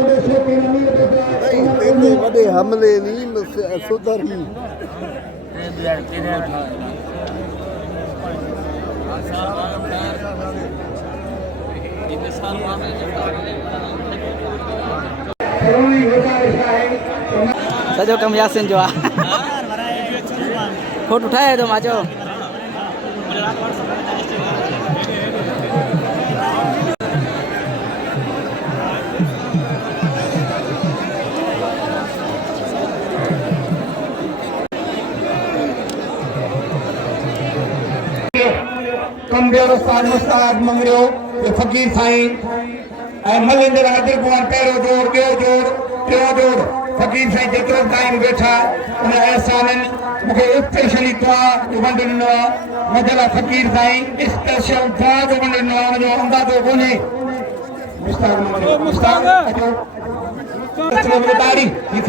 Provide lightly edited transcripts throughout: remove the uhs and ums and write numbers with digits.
नहीं बड़े हमले नहीं सुधर ही सजो कम यासिन जो फोटो उठाए तो माचो कम व्यवस्था मुस्ताद मंगरियो फकीर साईं मलिंदर हाजिर कुमार पहिरों जोड़ ॿियो जोड़ टियों जोड़ फकीर साईं जेतिरो टाइम वेठा उन एहसाननि मूंखे स्पेशली दुआ जो वंड ॾिनो आहे मजला फकीर साईं स्पेशल दुआ जो वंड ॾिनो आहे उनजो अंदाज़ो कोन्हे मुस्ताद मंगरियो मुस्ताद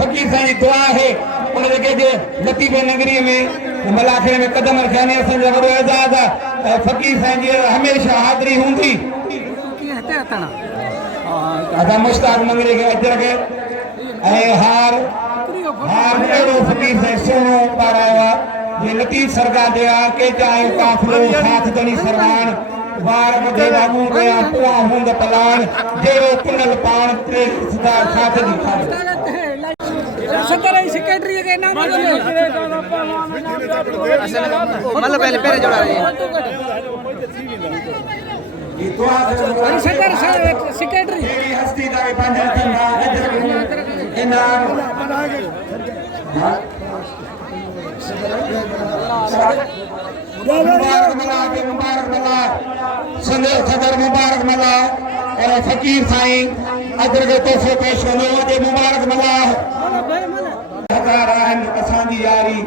फकीर साईं जी दुआ है उन जेके लतीफ़े नगरी में मलाखे में कदम रखिया ने असांजो वॾो एजाज़ आहे फकीर साईं जी हमेशह हाज़िरी हूंदी असां मुश्ताक मंगरी के अजर के हार अहिड़ो फकीर साईं सुहिणो पारायो आहे जे लतीफ़ सरकार जे के चाहे काफ़िलो साथ दनी सरवान वार ॿुधे वांगुरु कया पुआ हूंद पलाण जहिड़ो पुनल पाण ते रिश्तेदार साथ जी खाए सेक्रेटरी के नाम मतलब पहले पहले जोड़ा रही है सेक्रेटरी हस्ती दा पंज इनाम मुबारक मला संदे सदर मुबारक मला और फकीर साईं अदर के तोहफे पेश कंदो जे मुबारक मला असांजी यारी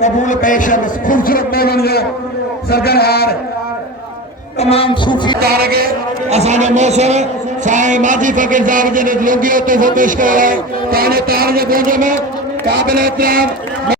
कबूल पेश खूबसूरत मेलनि जो सरगनहार तमाम सूफी तार के असांजे मौसम साईं माजी फकीर साहब जे लोगियो तोहफो पेश कयो आहे ताने तार जे गोंज में काबिल एहतराम